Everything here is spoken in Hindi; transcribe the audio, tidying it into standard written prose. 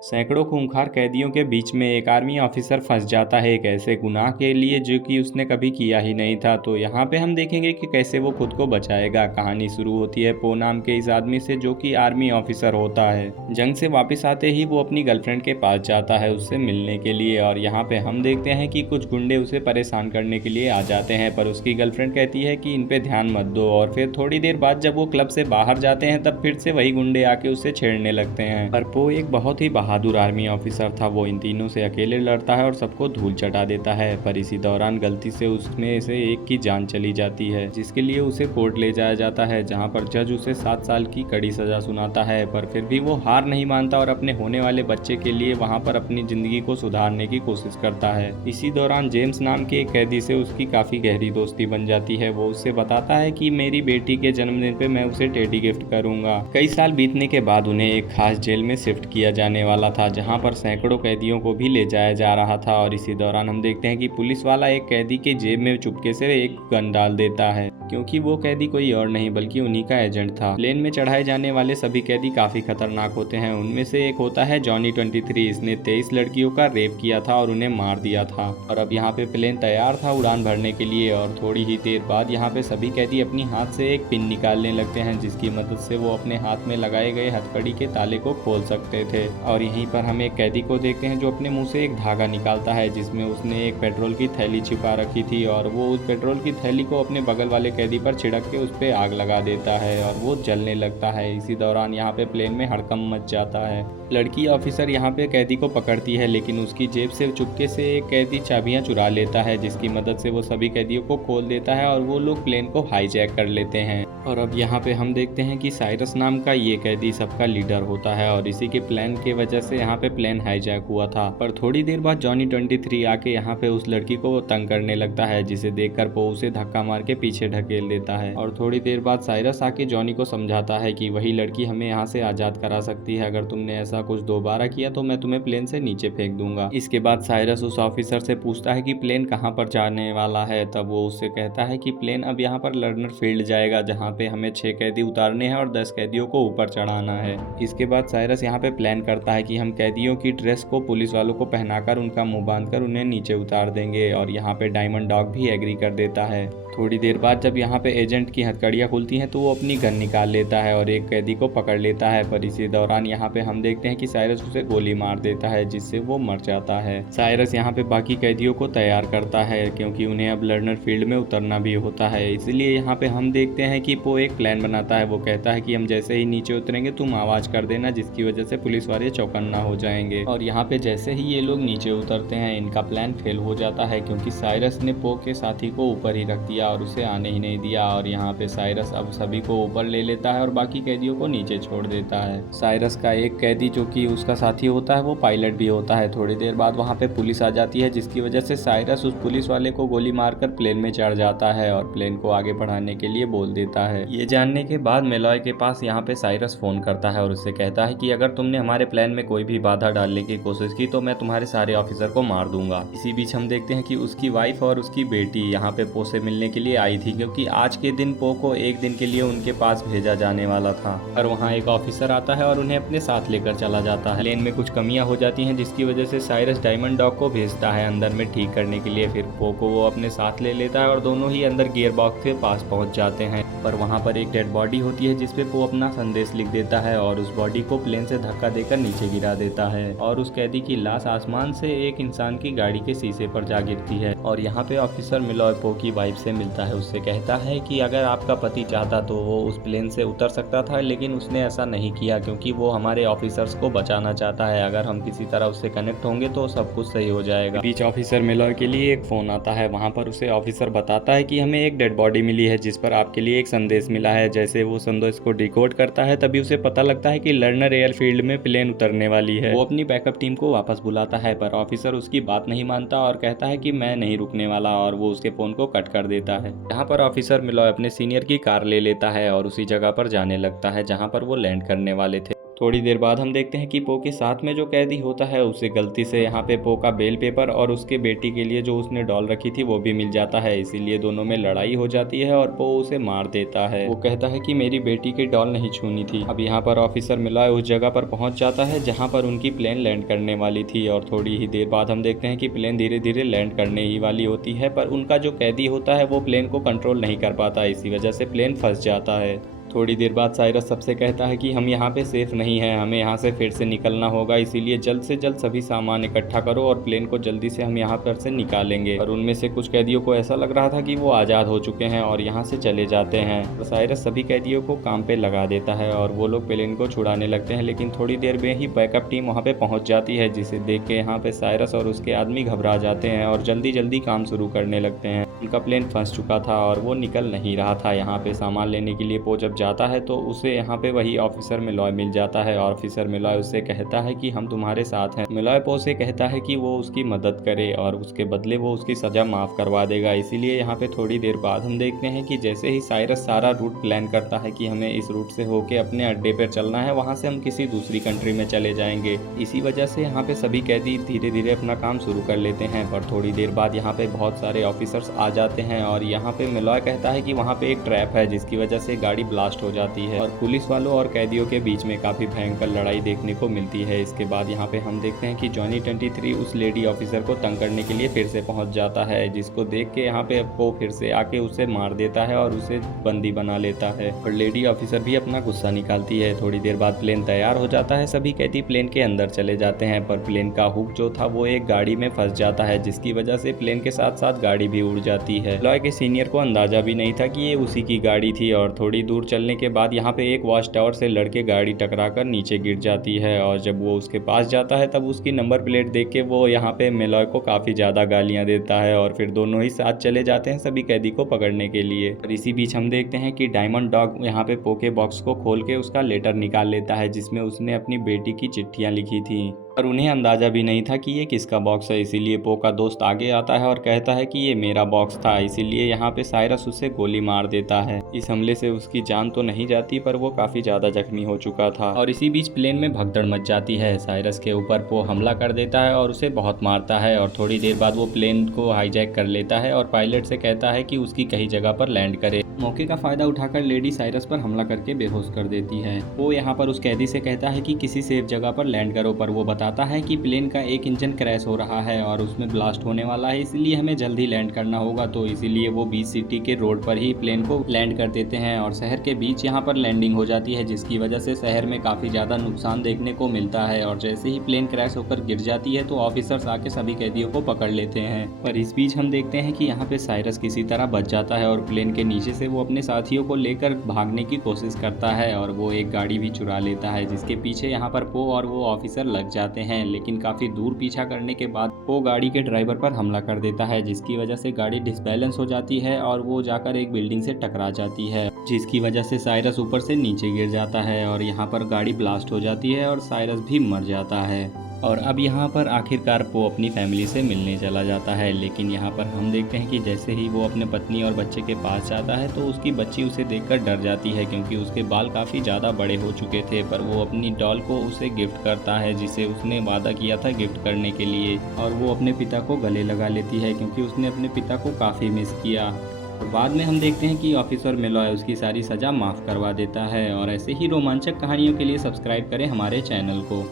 सैकड़ों खूंखार कैदियों के बीच में एक आर्मी ऑफिसर फंस जाता है एक ऐसे गुनाह के लिए जो कि उसने कभी किया ही नहीं था। तो यहाँ पे हम देखेंगे कि कैसे वो खुद को बचाएगा। कहानी शुरू होती है पो नाम के इस आदमी से जो कि आर्मी ऑफिसर होता है। जंग से वापस आते ही वो अपनी गर्लफ्रेंड के पास जाता है उससे मिलने के लिए, और यहाँ पे हम देखते हैं कि कुछ गुंडे उसे परेशान करने के लिए आ जाते हैं, पर उसकी गर्लफ्रेंड कहती है कि इन पे ध्यान मत दो। और फिर थोड़ी देर बाद जब वो क्लब से बाहर जाते हैं तब फिर से वही गुंडे आके उससे छेड़ने लगते हैं। पर पो एक बहुत ही बहादुर आर्मी ऑफिसर था। वो इन तीनों से अकेले लड़ता है और सबको धूल चटा देता है, पर इसी दौरान गलती से उसमें से एक की जान चली जाती है, जिसके लिए उसे कोर्ट ले जाया जाता है, जहां पर जज उसे 7 साल की कड़ी सजा सुनाता है। पर फिर भी वो हार नहीं मानता और अपने होने वाले बच्चे के लिए वहां पर अपनी जिंदगी को सुधारने की कोशिश करता है। इसी दौरान जेम्स नाम के एक कैदी से उसकी काफी गहरी दोस्ती बन जाती है। वो उससे बताता है कि मेरी बेटी के जन्मदिन पे मैं उसे टेडी गिफ्ट करूंगा। कई साल बीतने के बाद उन्हें एक खास जेल में शिफ्ट किया जाने वाला था, जहां पर सैकड़ों कैदियों को भी ले जाया जा रहा था। और इसी दौरान हम देखते हैं कि पुलिस वाला एक कैदी के जेब में चुपके से एक गन डाल देता है, क्योंकि वो कैदी कोई और नहीं बल्कि उन्हीं का एजेंट था। प्लेन में चढ़ाए जाने वाले सभी कैदी काफी खतरनाक होते हैं। उनमें से एक होता है जॉनी 23। इसने 23 लड़कियों का रेप किया था और उन्हें मार दिया था। और अब यहाँ पे प्लेन तैयार था उड़ान भरने के लिए, और थोड़ी ही देर बाद यहाँ पे सभी कैदी अपनी हाथ से एक पिन निकालने लगते हैं, जिसकी मदद से वो अपने हाथ में लगाए गए हथकड़ी के ताले को खोल सकते थे। और यहीं पर हम एक कैदी को देखते हैं जो अपने मुंह से एक धागा निकालता है, जिसमें उसने एक पेट्रोल की थैली छिपा रखी थी, और वो उस पेट्रोल की थैली को अपने बगल वाले कैदी पर छिड़क के उस पे आग लगा देता है और वो जलने लगता है। इसी दौरान यहाँ पे प्लेन में हड़कंप मच जाता है। लड़की ऑफिसर यहाँ पे कैदी को पकड़ती है, लेकिन उसकी जेब से चुपके से एक कैदी चाबियां चुरा लेता है, जिसकी मदद से वो सभी कैदियों को खोल देता है और वो लोग प्लेन को हाईजैक कर लेते हैं। और अब यहाँ पे हम देखते हैं कि साइरस नाम का ये कैदी सबका लीडर होता है, और इसी के प्लान की वजह से यहाँ पे प्लेन हाईजैक हुआ था। पर थोड़ी देर बाद जॉनी 23 आके यहाँ पे उस लड़की को तंग करने लगता है, जिसे देखकर पो उसे धक्का मार के पीछे ढकेल देता है। और थोड़ी देर बाद साइरस आके जॉनी को समझाता है कि वही लड़की हमें यहाँ से आजाद करा सकती है। अगर तुमने ऐसा कुछ दोबारा किया तो मैं तुम्हें प्लेन से नीचे फेंक दूंगा। इसके बाद साइरस उस ऑफिसर से पूछता है कि प्लेन कहाँ पर जाने वाला है। तब वो उससे कहता है कि प्लेन अब यहाँ पर लर्नर फील्ड जाएगा, जहाँ पे हमें 6 कैदी उतारने हैं और 10 कैदियों को ऊपर चढ़ाना है। इसके बाद साइरस यहाँ पे प्लान करता है कि हम कैदियों की ड्रेस को पुलिस वालों को पहनाकर उनका मुंह बांधकर उन्हें नीचे उतार देंगे, और यहाँ पे डायमंड डॉग भी एग्री कर देता है। थोड़ी देर बाद जब यहाँ पे एजेंट की हथकड़ियाँ खुलती हैं तो वो अपनी गन निकाल लेता है और एक कैदी को पकड़ लेता है। पर इसी दौरान यहाँ पे हम देखते हैं कि साइरस उसे गोली मार देता है, जिससे वो मर जाता है। साइरस यहाँ पे बाकी कैदियों को तैयार करता है, क्योंकि उन्हें अब लर्नर फील्ड में उतरना भी होता है। इसलिए यहाँ पे हम देखते हैं कि वो एक प्लान बनाता है। वो कहता है कि हम जैसे ही नीचे उतरेंगे तुम आवाज कर देना, जिसकी वजह से पुलिस वाले चौकन्ना हो जाएंगे। और यहाँ पे जैसे ही ये लोग नीचे उतरते हैं इनका प्लान फेल हो जाता है, क्योंकि साइरस ने पो के साथी को ऊपर ही रख दिया और उसे आने ही नहीं दिया। और यहाँ पे साइरस अब सभी को ऊपर ले लेता है और बाकी कैदियों को नीचे छोड़ देता है। साइरस का एक कैदी जो कि उसका साथी होता है वो पायलट भी होता है। थोड़ी देर बाद वहाँ पे पुलिस आ जाती है, जिसकी वजह से साइरस उस पुलिस वाले को गोली मारकर प्लेन में चढ़ जाता है और प्लेन को आगे बढ़ाने के लिए बोल देता है। ये जानने के बाद मेलॉय के पास यहाँ पे साइरस फोन करता है और उससे कहता है कि अगर तुमने हमारे प्लान में कोई भी बाधा डालने की कोशिश की तो मैं तुम्हारे सारे ऑफिसर को मार दूंगा। इसी बीच हम देखते हैं कि उसकी वाइफ और उसकी बेटी यहाँ पे पो से मिलने के लिए आई थी, क्योंकि आज के दिन पो को एक दिन के लिए उनके पास भेजा जाने वाला था। और वहाँ एक ऑफिसर आता है और उन्हें अपने साथ लेकर चला जाता है। प्लेन में कुछ कमियां हो जाती हैं, जिसकी वजह से साइरस डायमंड डॉग को भेजता है अंदर में ठीक करने के लिए। फिर पो को वो अपने साथ ले लेता है और दोनों ही अंदर गियर बॉक्स के पास पहुंच जाते हैं। पर वहाँ पर एक डेड बॉडी होती है जिसपे वो अपना संदेश लिख देता है और उस बॉडी को प्लेन से धक्का देकर नीचे गिरा देता है, और उस कैदी की लाश आसमान से एक इंसान की गाड़ी के शीशे पर जा गिरती है। और यहाँ पे ऑफिसर मिलॉय पो की वाइफ से मिलता है। उससे कहता है कि अगर आपका पति चाहता तो वो उस प्लेन से उतर सकता था, लेकिन उसने ऐसा नहीं किया क्योंकि वो हमारे ऑफिसर्स को बचाना चाहता है। अगर हम किसी तरह उससे कनेक्ट होंगे तो सब कुछ सही हो जाएगा। बीच ऑफिसर मिलॉय के लिए एक फोन आता है। वहाँ पर उसे ऑफिसर बताता है कि हमें एक डेड बॉडी मिली है जिस पर आपके लिए एक संदेश मिला है। जैसे वो संदेश को डिकोड करता है तभी उसे पता लगता है कि लर्नर एयरफील्ड में प्लेन उतरने वाली है। वो अपनी बैकअप टीम को वापस बुलाता है, पर ऑफिसर उसकी बात नहीं मानता और कहता है कि मैं नहीं रुकने वाला, और वो उसके फोन को कट कर देता है। यहाँ पर ऑफिसर मिलॉय अपने सीनियर की कार ले लेता है और उसी जगह पर जाने लगता है जहाँ पर वो लैंड करने वाले थे। थोड़ी देर बाद हम देखते हैं कि पो के साथ में जो कैदी होता है उसे गलती से यहाँ पे पो का बेल पेपर और उसके बेटी के लिए जो उसने डॉल रखी थी वो भी मिल जाता है। इसीलिए दोनों में लड़ाई हो जाती है और पो उसे मार देता है। वो कहता है कि मेरी बेटी की डॉल नहीं छूनी थी। अब यहाँ पर ऑफिसर मिलॉय उस जगह पर पहुंच जाता है जहाँ पर उनकी प्लेन लैंड करने वाली थी और थोड़ी ही देर बाद हम देखते हैं कि प्लेन धीरे धीरे लैंड करने ही वाली होती है, पर उनका जो कैदी होता है वो प्लेन को कंट्रोल नहीं कर पाता। इसी वजह से प्लेन फंस जाता है। थोड़ी देर बाद साइरस सबसे कहता है कि हम यहाँ पे सेफ नहीं हैं, हमें यहाँ से फिर से निकलना होगा, इसीलिए जल्द से जल्द सभी सामान इकट्ठा करो और प्लेन को जल्दी से हम यहाँ पर से निकालेंगे। और उनमें से कुछ कैदियों को ऐसा लग रहा था कि वो आज़ाद हो चुके हैं और यहाँ से चले जाते हैं। तो साइरस सभी कैदियों को काम पे लगा देता है और वो लोग प्लेन को छुड़ाने लगते हैं, लेकिन थोड़ी देर में ही बैकअप टीम वहाँ पे पहुँच जाती है, जिसे देख के यहाँ पे साइरस और उसके आदमी घबरा जाते हैं और जल्दी जल्दी काम शुरू करने लगते हैं। उनका प्लेन फंस चुका था और वो निकल नहीं रहा था। यहाँ पे सामान लेने के लिए पो जब जाता है तो उसे यहाँ पे वही ऑफिसर मिलॉय मिल जाता है और ऑफिसर मिलॉय उससे कहता है कि हम तुम्हारे साथ हैं। मिलॉय पो से कहता है कि वो उसकी मदद करे और उसके बदले वो उसकी सजा माफ करवा देगा। इसीलिए यहाँ पे थोड़ी देर बाद हम देखते हैं कि जैसे ही साइरस सारा रूट प्लान करता है कि हमें इस रूट से होके अपने अड्डे पर चलना है, वहाँ से हम किसी दूसरी कंट्री में चले जाएंगे। इसी वजह से यहाँ पे सभी कैदी धीरे धीरे अपना काम शुरू कर लेते हैं। पर थोड़ी देर बाद यहाँ पे बहुत सारे ऑफिसर्स आ जाते हैं और यहाँ पे मिलॉय कहता है कि वहाँ पे एक ट्रैप है जिसकी वजह से गाड़ी ब्लास्ट हो जाती है और पुलिस वालों और कैदियों के बीच में काफी भयंकर लड़ाई देखने को मिलती है। इसके बाद यहाँ पे हम देखते हैं कि जॉनी 23 उस लेडी ऑफिसर को तंग करने के लिए फिर से पहुंच जाता है, जिसको देख के यहाँ पे वो फिर से आके उसे मार देता है और उसे बंदी बना लेता है और लेडी ऑफिसर भी अपना गुस्सा निकालती है। थोड़ी देर बाद प्लेन तैयार हो जाता है, सभी कैदी प्लेन के अंदर चले जाते हैं, पर प्लेन का हुक जो था वो एक गाड़ी में फंस जाता है, जिसकी वजह से प्लेन के साथ साथ गाड़ी भी उड़ जाती है। लॉय के सीनियर को अंदाजा भी नहीं था कि ये उसी की गाड़ी थी और थोड़ी दूर चलने के बाद यहाँ पे एक वॉच टावर से लड़के गाड़ी टकराकर नीचे गिर जाती है और जब वो उसके पास जाता है तब उसकी नंबर प्लेट देख के वो यहाँ पे मिलॉय को काफी ज्यादा गालियां देता है और फिर दोनों ही साथ चले जाते हैं सभी कैदी को पकड़ने के लिए। और इसी बीच हम देखते हैं कि डायमंड डॉग यहाँ पे पोके बॉक्स को खोल के उसका लेटर निकाल लेता है, जिसमें उसने अपनी बेटी की चिट्ठियां लिखी थी और उन्हें अंदाजा भी नहीं था कि ये किसका बॉक्स है। इसीलिए पो का दोस्त आगे आता है और कहता है कि ये मेरा बॉक्स था। इसीलिए यहाँ पे साइरस उसे गोली मार देता है। इस हमले से उसकी जान तो नहीं जाती, पर वो काफी ज्यादा जख्मी हो चुका था। और इसी बीच प्लेन में भगदड़ मच जाती है। साइरस के ऊपर पो हमला कर देता है और उसे बहुत मारता है और थोड़ी देर बाद वो प्लेन को हाईजैक कर लेता है और पायलट से कहता है कि उसकी कहीं जगह पर लैंड करे। मौके का फायदा उठाकर लेडी साइरस पर हमला करके बेहोश कर देती है। वो यहाँ पर उस कैदी से कहता है कि किसी सेफ जगह पर लैंड करो, पर वो बताता है कि प्लेन का एक इंजन क्रैश हो रहा है और उसमें ब्लास्ट होने वाला है, इसलिए हमें जल्दी लैंड करना होगा। तो इसीलिए वो बीच सिटी के रोड पर ही प्लेन को लैंड कर देते हैं और शहर के बीच यहाँ पर लैंडिंग हो जाती है, जिसकी वजह से शहर में काफी ज्यादा नुकसान देखने को मिलता है। और जैसे ही प्लेन क्रैश होकर गिर जाती है तो ऑफिसर्स आके सभी कैदियों को पकड़ लेते हैं। पर इस बीच हम देखते हैं कि यहाँ पे साइरस किसी तरह बच जाता है और प्लेन के नीचे से वो अपने साथियों को लेकर भागने की कोशिश करता है और वो एक गाड़ी भी चुरा लेता है, जिसके पीछे यहाँ पर पो और वो ऑफिसर लग जाते हैं। लेकिन काफी दूर पीछा करने के बाद पो गाड़ी के ड्राइवर पर हमला कर देता है, जिसकी वजह से गाड़ी डिसबैलेंस हो जाती है और वो जाकर एक बिल्डिंग से टकरा जाती है, जिसकी वजह से साइरस ऊपर से नीचे गिर जाता है और यहाँ पर गाड़ी ब्लास्ट हो जाती है और साइरस भी मर जाता है। और अब यहाँ पर आखिरकार पो अपनी फैमिली से मिलने चला जाता है। लेकिन यहाँ पर हम देखते हैं कि जैसे ही वो अपने पत्नी और बच्चे के पास जाता है तो उसकी बच्ची उसे देखकर डर जाती है, क्योंकि उसके बाल काफ़ी ज़्यादा बड़े हो चुके थे। पर वो अपनी डॉल को उसे गिफ्ट करता है, जिसे उसने वादा किया था गिफ्ट करने के लिए, और वो अपने पिता को गले लगा लेती है क्योंकि उसने अपने पिता को काफ़ी मिस किया। और बाद में हम देखते हैं कि ऑफिसर मिलॉय उसकी सारी सज़ा माफ़ करवा देता है। और ऐसे ही रोमांचक कहानियों के लिए सब्सक्राइब करें हमारे चैनल को।